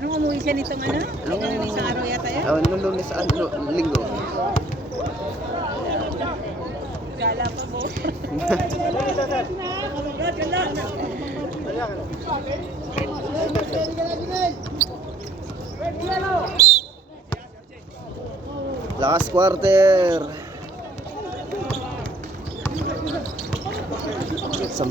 Nung umuwi siya nitong ano? Isang araw yata yan? Nung Lunes, Linggo. Gala pa mo. Last quarter. 10.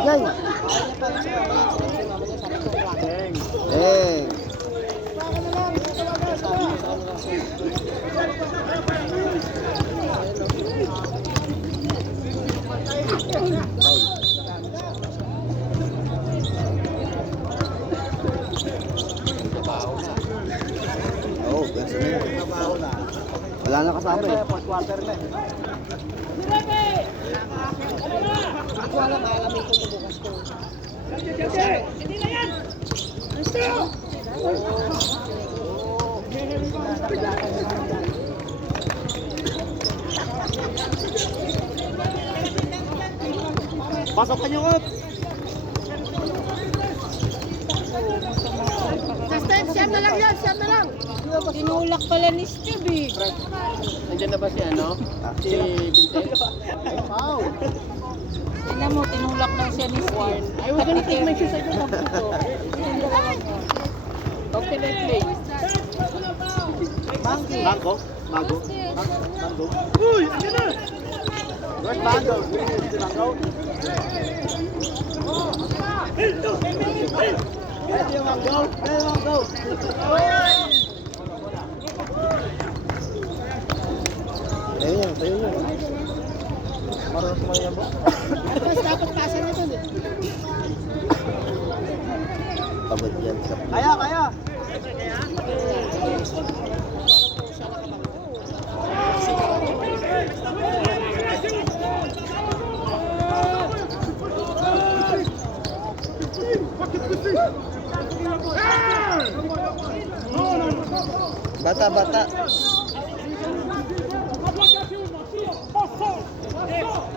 Yan. Oh, ganso na yun. Wala na kasama eh. Fourth quarter na eh. Hindi ko alam, alamin ko bukas ko. Hindi na yan! Pasok ka nyo up! Siyam na lang yan, siyam na lang. Tinulak pala ni Steve eh. Nandiyan na ba si ano? Si Vincent? Wow! Tingnan mo, tinulak lang siya ni Steve. I was gonna take my shoes. I don't have to. How can I play? Mango? Mango? Mango? Uy! Andiyan na! Where's Mango? Mango? Pwede yung Mango? Pwede yung Mango? Ayun yan, tayo na. Marunong sumayan ba? Dapat kasa na ito eh. Pagod yan. Kaya, kaya! Bata, bata.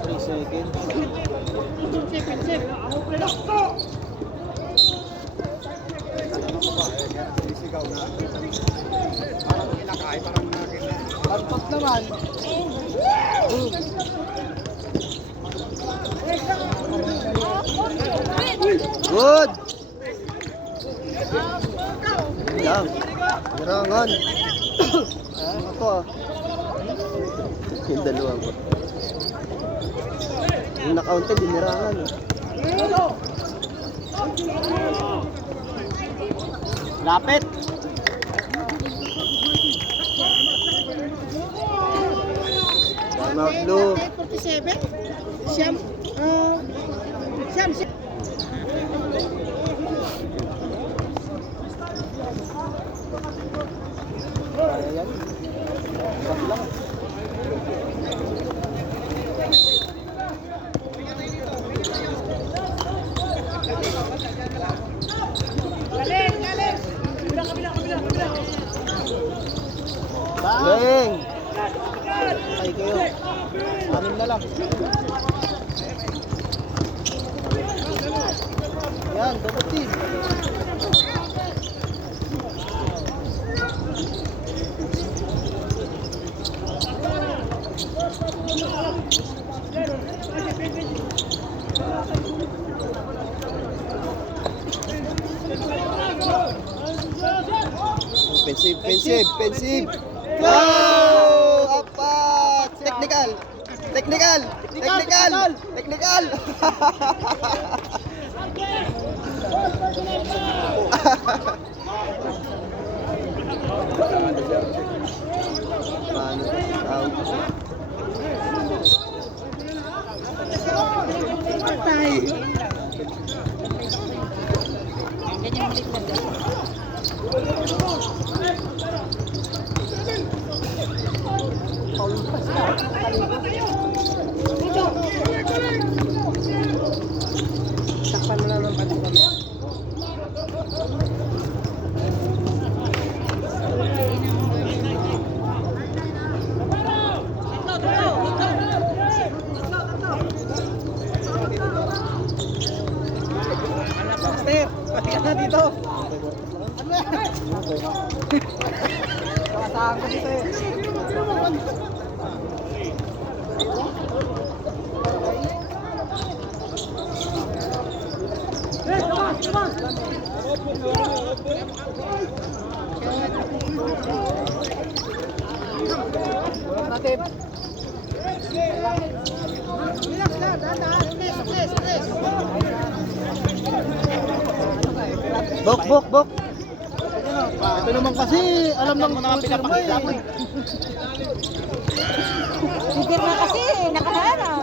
3 seconds. Pagpag naman. Good! Lang. Merangan. Ako ah. Yung dalawa ko. Yung nakaunti, binirangan. Lapit! Time out, Lou. 47? Siyam? Siyam. Kaya yan. Sabi lang. Leng! Ay kayo. 6 na lang. Yan, double team. Pensive. Wow! Apat! Technical! Takpan mo naman pati kami. Asahan ko dito eh. Natin. Relax lang, dahan-dahan. Please. Bok. Ito naman kasi, alam ng mga pinapakita mo eh. Bigir na kasi, nakaharang.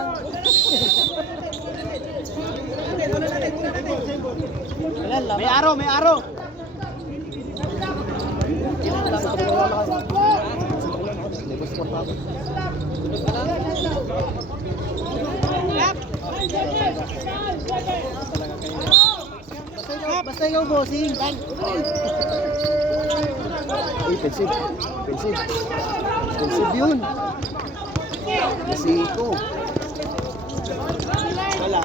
May araw. Basta ikaw, bossing. Ay, pensive yun. Mexico. Wala.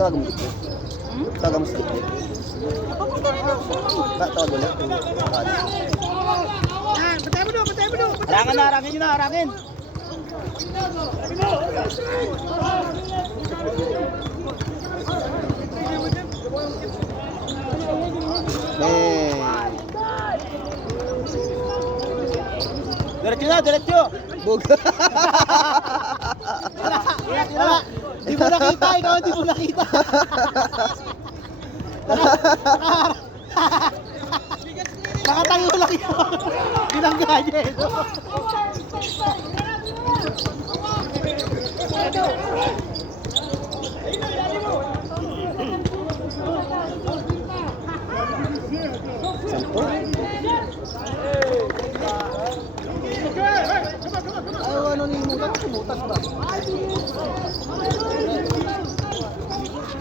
Tawag mo dito. Tawag mo sa dito. Tawag mo lang. Patay mo doon. Harangin nyo na. Diretso. Bug. Wala. Di mo nakita, ikaw di mo nakita. Nakatayo lang yun. Binangga niya ito. Santo? Ayaw ano ni Mutas? Mutas ba?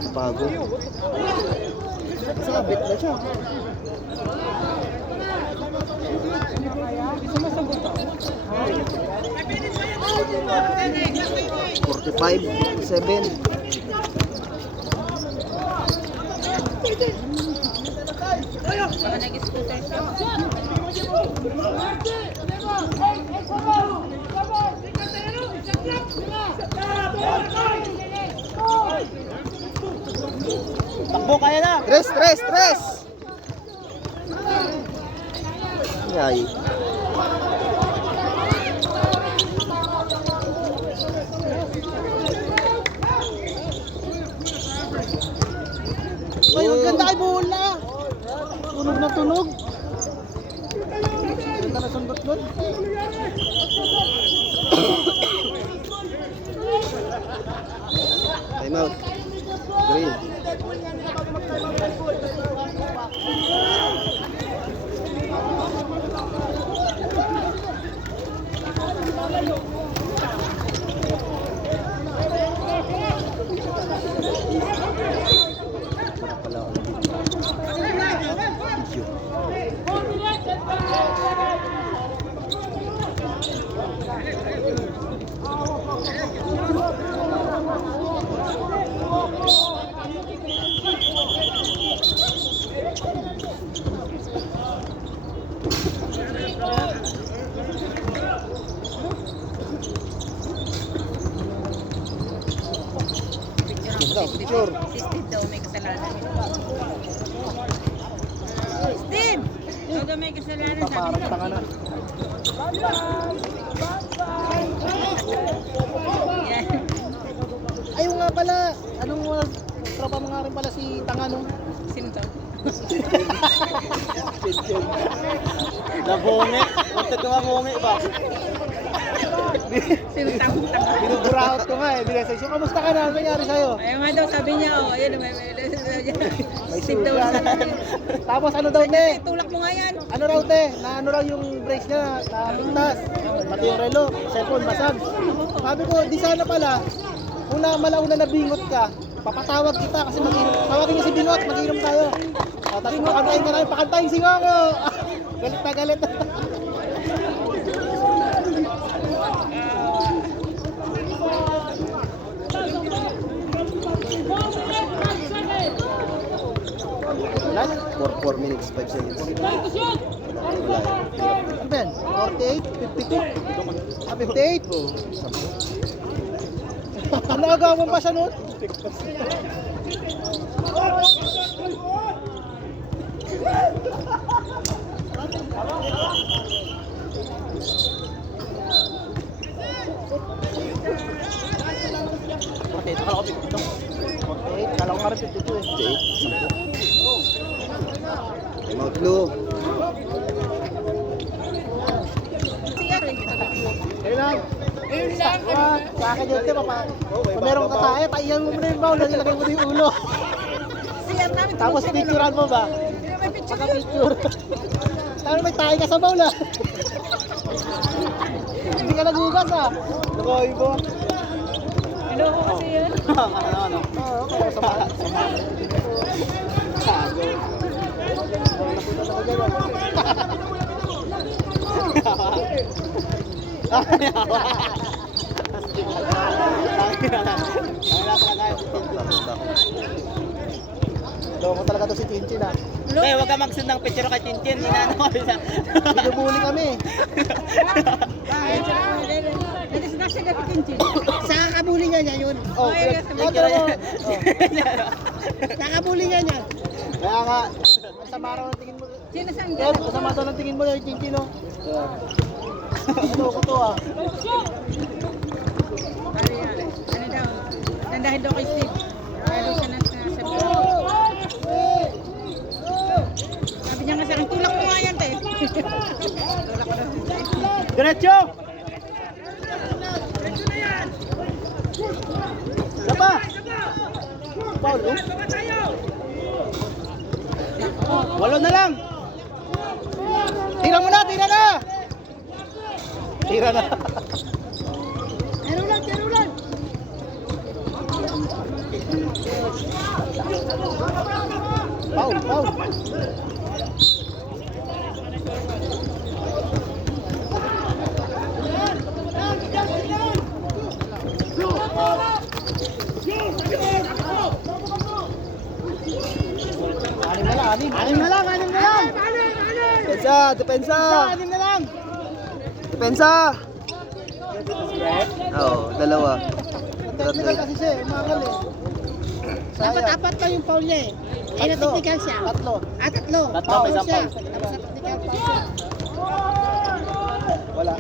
Pagod. Sabit na siya. Sumasagot ako. 45, 7. Baka nag-scooter siya. Takbo, kaya na. Tres. Yay. Ay, ang ganda kay bola. Tunog na tunog. Ganda na sundot nun. Time out. Green. Picture. Si Steve daw may kasalanan. Steve! Ikaw daw may kasalanan. Sabi niya. Tanga na. Yan. Ayaw nga pala. Anong tropa mo nga rin pala si Tanga no? Sino to? Nabungi. Muntik ka mabungi ba? Sino tang? Binuburaot ko nga eh. Binasay. So, kamusta ka na? Ano nangyari sa'yo? Ayaw nga daw, sabi niya, oh, ayun, may Steve daw sugat. sa Tapos ano daw te? tulak mo nga yan. Ano raw te? Na ano raw yung brace niya? Na pintas. Pati yung relo. Cellphone, basag. Sabi ko, di sana pala. Una malauna na bingot ka. Papatawag kita kasi mag-inom. Tawagin niyo si Bingot, mag-inom tayo. Tapos pakantayin ka namin, pakantayin si Ngongo. Galit na galit. Last 4 minutes, 5 seconds. ano ba yan? 48? 52? Ah, 58? Ano agawan pa siya nun? Kala ko karang 52 eh. 58, 10. Time out, Blue. Ayun lang. Sa akin yun, papa. Kung meron ka tayo, paiyan mo muna yung bowl, ilagay mo na yung ulo. Siyan namin. Tapos picturean mo ba? May picture yun. Pagka-picture. Tapos may tayo ka sa bowl ah. Hindi ka nagugas ah. Nakoy mo. Ano ko kasi yun? Ano? Oo, okay. Sama. Loko talaga to si Chinchin ah. Eh, huwag ka mag-send ng picture kay Tintin. Inaano ko siya. Binubuli kami. Nandis na siya gabi Tintin. Sa kakabuli nga niya yun. Oh, kakabuli nga niya. Kaya nga, masama raw ng tingin mo. Sino saan Yan, masama daw ng tingin mo yung Chinchin oh. Loko to ah. Ano daw? Nandahin daw kay Steve. Lalo siya nasasabi. Sabi niya nga sa akin, tulak mo nga yan, te. Tulak ko daw siya. Diretso! Sapa! Paul, oh. 8 na lang! Tira mo na! Tira na! Tira na! Tiro lang! Paul! Anim na lang! Depensa! Anim na lang! Depensa! Oo, dalawa. Technical kasi siya eh, umangal eh. Dapat apat pa yung foul niya eh. Eh, na-technical siya. Tatlo. Tatlo. Tatlo, may isang siya. foul. Tapos na-technical pa siya. Wala.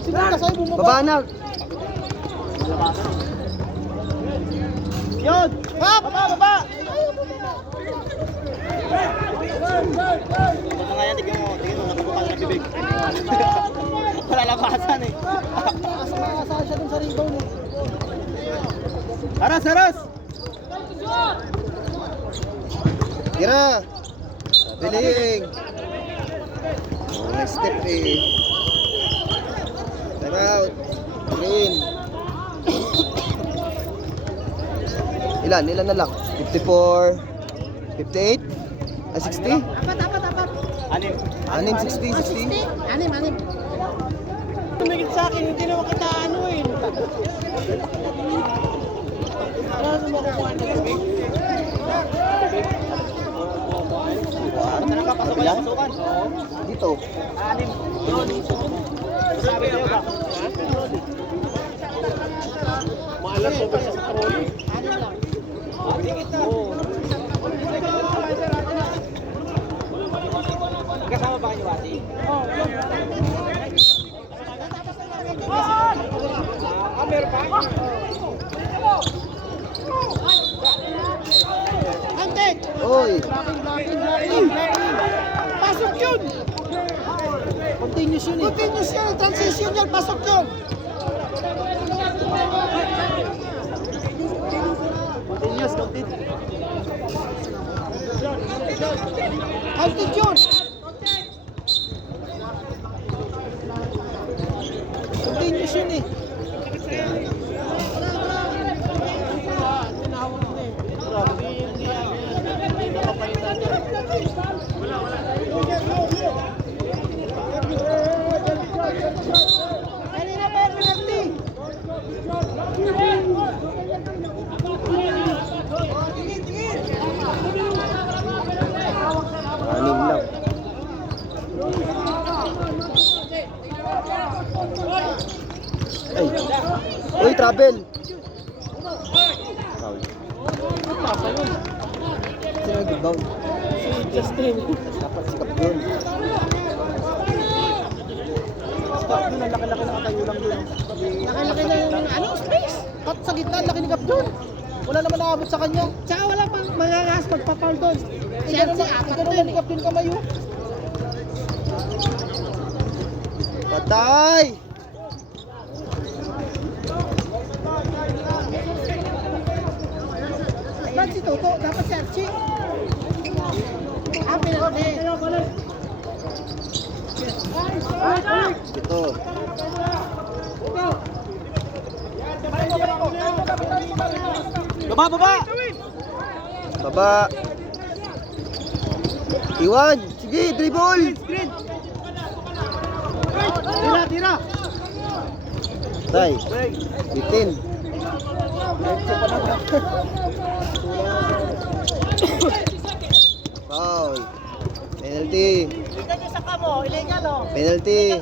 Siguro na sa'yo bumaba. Baba na! Yun! Baba! Ito na nga yan, tignan mo, nakaputang na bibig. Wala labasan eh. Asama siya dun sa rebound eh. Aras! Tira! Biling! Oh, next step eh. Time out! Green! Ilan na lang? 54, 58, 60? Apat. Anim. 60. Anim. Tumigit sa akin, hindi naman kita ano eh. Ano mo kukuha na tubig? Ano na papasok ba yung pasukan? Dito. Anim. Sabi sa'yo ba? Maalas mo ba siya sa trolley? Anim lang. Kasama ba kayo, Wati? Meron pa? Antek! Oy! Blocking. Pasok yun! Continuous yun. Transition yun, pasok yun! Continuous. Counted yun! Continuous yun eh. double. Foul. Pasa yun. Sino nag-down? Si Justin. Dapat sikap yun. Stop yun, ang laki-laki ng katayo lang yun. Nakalaki na yung ano, space. Kat sa gitna, ang laki ni Gab doon. Wala naman nakabot sa kanya. Tsaka wala pang magagas magpapaul doon. Siya si apat Ikaw doon naman eh. Gab din kamay yun. Patay! Ba't si Toto? Dapat si Archie. Ah, pinakade. Ito. Baba, baba! Baba. Iwan. Sige, dribble. Tira, tira! Tay. 15. Foul. Penalty. Tingnan niyo sa kamo, illegal o. Penalty.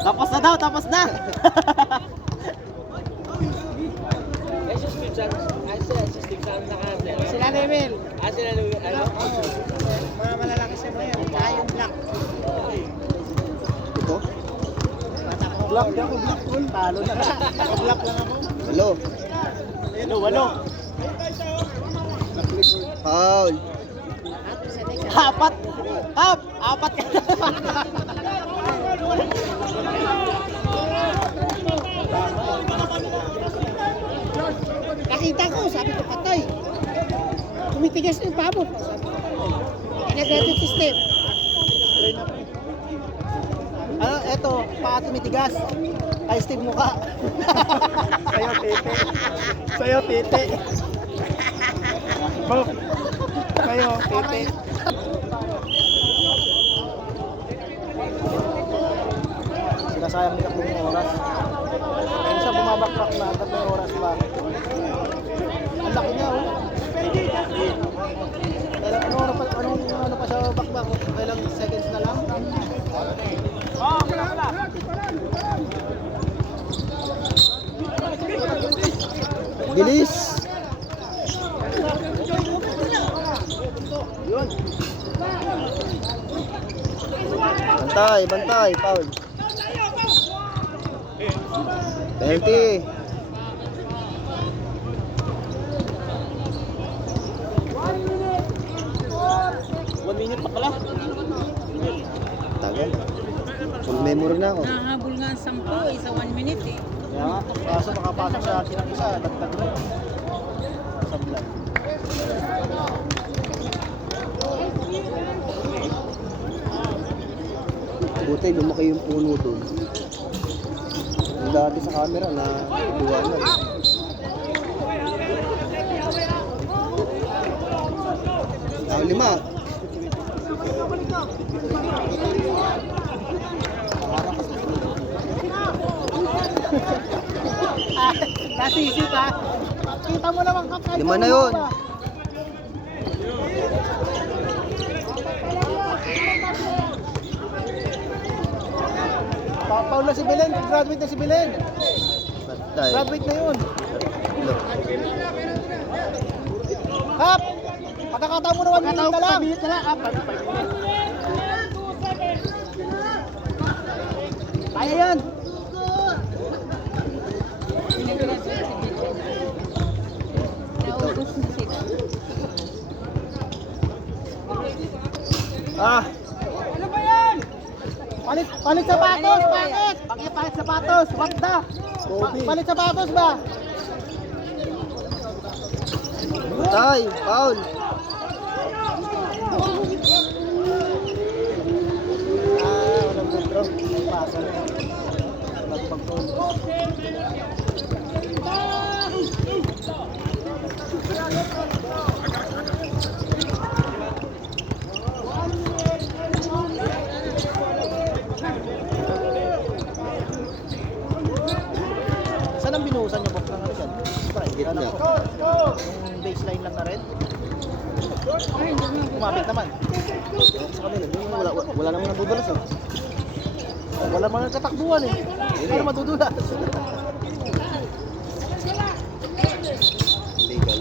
Tapos na daw, tapos na! Sila Nemel. Mga malalaki siya mo yan. Kaya yung black. Ito. Black na ako, black full. Talo na. Black lang ako. Hello. Walo. Foul. Apat! Apat ka Nakita ko, sabi ko patay. Tumitigas na yung pabot. Integrated system. Ano, eto, paa tumitigas. Kay Steve mukha. Sa'yo, tete. Sa'yo, tete. Bok. Sa'yo, tete. Sinasayang nila kung oras. Kaya siya bumabakbak na agad may oras ba? Ang laki niya, oh. Kailan, ano pa siya bakbak? Kailang seconds na lang? Bilis. Yun. Bantay, bantay. Foul. Penalty. One minute pa pala. Tagal. Full memory na ako. Nahabol nga ang 10 sa 1 minute eh. Kaya nga, kaso makapasok sa akin ng isa, dagdag na. Sablay. Buti lumaki yung puno doon. Yung dati sa camera na iwanan. Lima. Nasisit ha. Kita mo naman kap. Lima na yun. Paul na si Belen, graduate na si Belen. Patay. Graduate na yun. Look. Kap! Pagkakataon mo na 1 minute na lang. Kaya yan. Ah. Ano ba yan? Palit sapatos, bakit? Bakit palit sapatos? What the? Palit sapatos ba? Patay. Foul. Walang kontrol. May pasa na. Nagpag-kontrol. Saan ang binuhusan niyo, Bok, ng ano dyan? Strike. Gitna. Yung baseline lang na red? Kumapit naman. Sa kanila, wala naman nabubalas. Wala mga katakbuhan eh. Ano madudulas? Legal.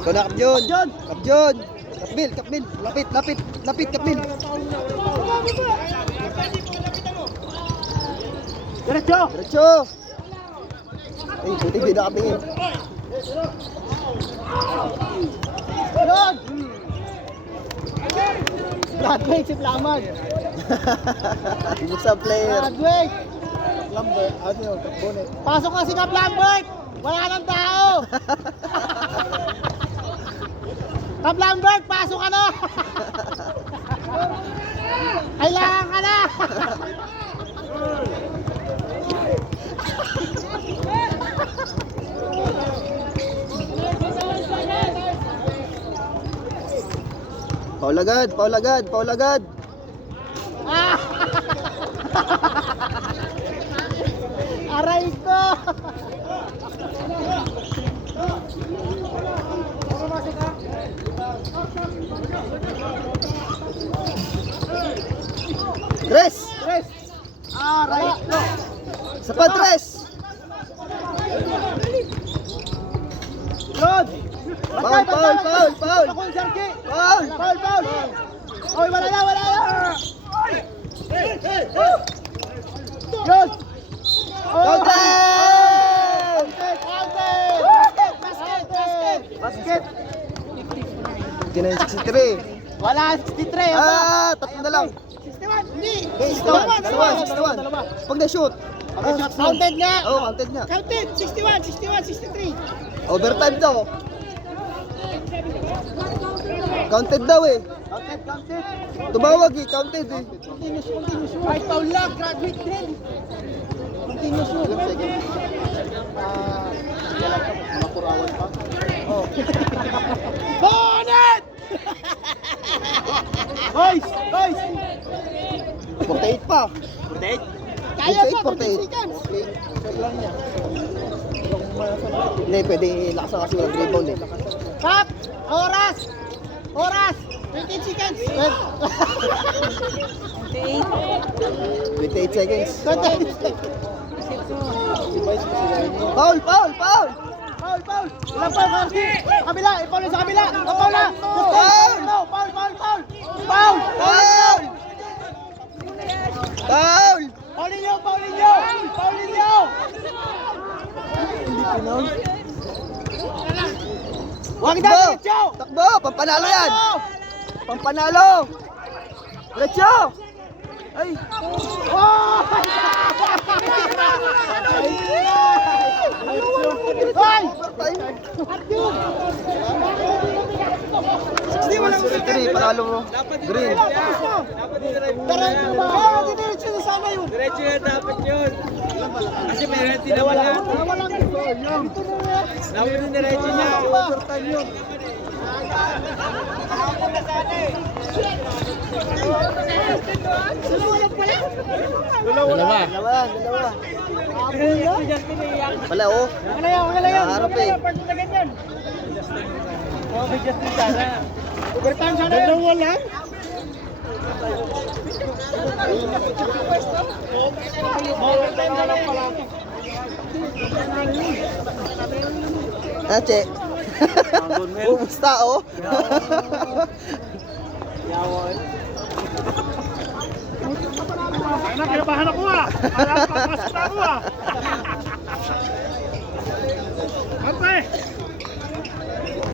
Ikaw na, Kapjon! Kapjon! Kapbil! Kapbil! Lapit! Lapit! Lapit! Kapbil! Diretso! Diretso! Ay, buti hindi nakatingin. Yun! Flatway si Flaman. Buksa player. Flatway! Lambert, ano yun? Bonnet. Pasok kasi ka Lambert! Wala nang tao! Kap Lambert, pasok ka na! Kailangan ka na! Paul agad! Paul agad! Paul agad! Aray ko! Tres! Tres! Aray ko! Sa pa, tres! Rod! Paul! Paul! Paul! Paul! Ako yung Sergi! Paul! Paul! Paul! Oy, wala na! Wala na! Yun! Counted! Counted! Basket! Basket! 59-63. Wala, 63. Ah! Tatlo na lang. 61. Hindi. 61. Pag na-shoot. Counted nga. Oo, counted nga. Counted. 61, 61, 63. Overtime daw. Counted daw eh. Counted, counted. Tumawag eh, counted eh. Continuous, continuous. Kahit Paul lang, graduate din. Continuous yun. Makurawan pa. Oh. Bonnet! Boys! Boys! 48 pa. 48? Kaya pa, 48. 20 seconds. Check lang niya. Hindi, pwede lakasan kasi walang rebound eh. Kap! Oras! Oras! 15 seconds! 28 seconds. 20 Paul! Paul! Paul! Paul! Paul! Walang Paul! Karki! Kabila! Paul sa kabila! Paul na! Paul! Paul! Paul! Paul! Paul! Paul! Paul! Paul! Paulinho! Paulinho! Paulinho! Hindi pinong. Huwag na! Takbo! Diretso! Takbo! Pampanalo yan! Pampanalo! Diretso! Ay! Oh! Hoy! Ay! Arjun! 61-63, panalo mo. Green. Pero diretso na sana yun. Diretso na dapat yun. Kasi may renti na wala. Walang gusto. Dapat yung diretso niya. Overtime yun. Dalawa. Wala oh. Wala yan, wala yan. Naharap eh. Overtime sana yun. Dalawa lang? Overtime na lang pala. Ache. Bumusta oh. Kinabahan ako ah! Parang papasok na ako ah!